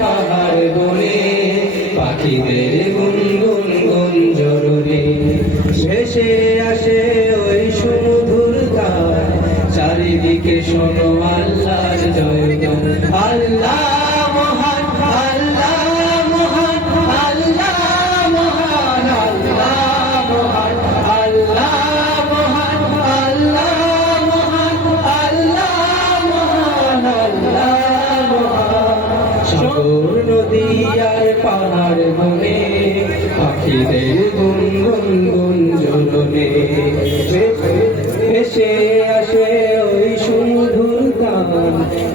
পাহাড় বনে পাখিদের গুনগুন গুঞ্জরণে ভেসে আসে ওই সুমধুর গান, চারিদিকে শোনো আল্লাহর জয়গান। আল্লাহ মহান, আল্লাহ মহান, আল্লাহ মহান, আল্লাহ মহান, আল্লাহ মহান, আল্লাহ মহান, আল্লাহ মহান, আল্লাহ মহান। সাগর নদী আর পাহাড় বনে পাখিদের গুনগুন গুঞ্জরণে ভেসে আসে ওই সুমধুর গান,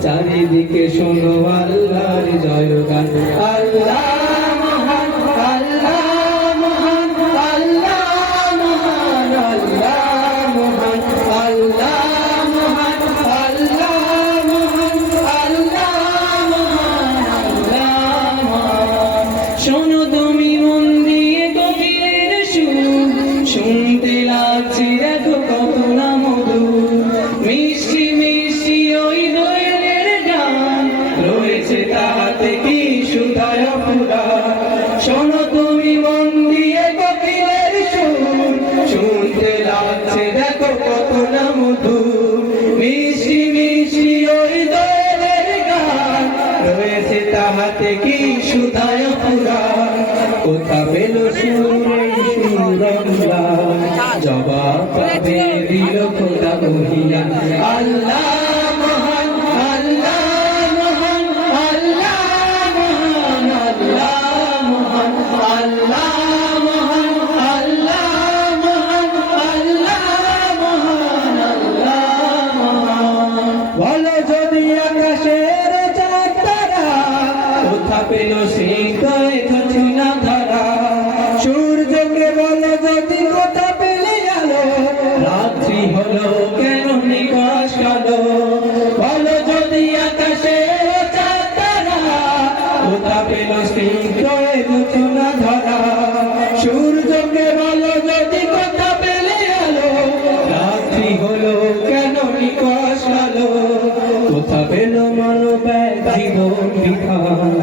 চারিদিকে শোনো আল্লাহর জয়গান। আল্লাহ মহান, আল্লাহ মহান, আল্লাহ মহান, আল্লাহ মহান, আল্লাহ মহান, আল্লাহ মহান, আল্লাহ মহান, আল্লাহ মহান। শোনো তুমি মন দিয়ে কবিরের সুর, শুনতে লাগছে দেখো কত না মধুর, মিষ্টি মিষ্টি ওই দোয়েলের গান, রয়েছে তাহাতে কি সুধায় পুরা। শোনো তুমি মন দিয়ে কবিরের সুর, শুনতে লাগছে দেখো কত না মধুর, মিষ্টি মিষ্টি ওই দোয়েলের গান, রয়েছে তাহাতে কি সুধায় পুরা। কোথা পেল সুর এই সুরঙ্গা, জবাব পাবে দিল খোদা কহিয়া। আল্লাহ মহান, আল্লাহ মহান, আল্লাহ মহান, আল্লাহ মহান, আল্লাহ মহান, আল্লাহ মহান, আল্লাহ মহান, আল্লাহ মহান। বলো যদি আকাশের চাঁদ তারা, কোথা পেল শীতল ঝুনা ধারা। সূর্যকে বলো যদি কোথা পেলে আলো, রাত্রি হলো কেন নিকাশ কালো। বলো যদি আকাশের চাঁদ তারা, কোথা পেল শীতল ঝুনা ধারা। সূর্যকে বলো যদি কোথা পেলে আলো, রাত্রি হলো কেন নিকাশ কালো। কোথা পেল মানব জীবন বিধান,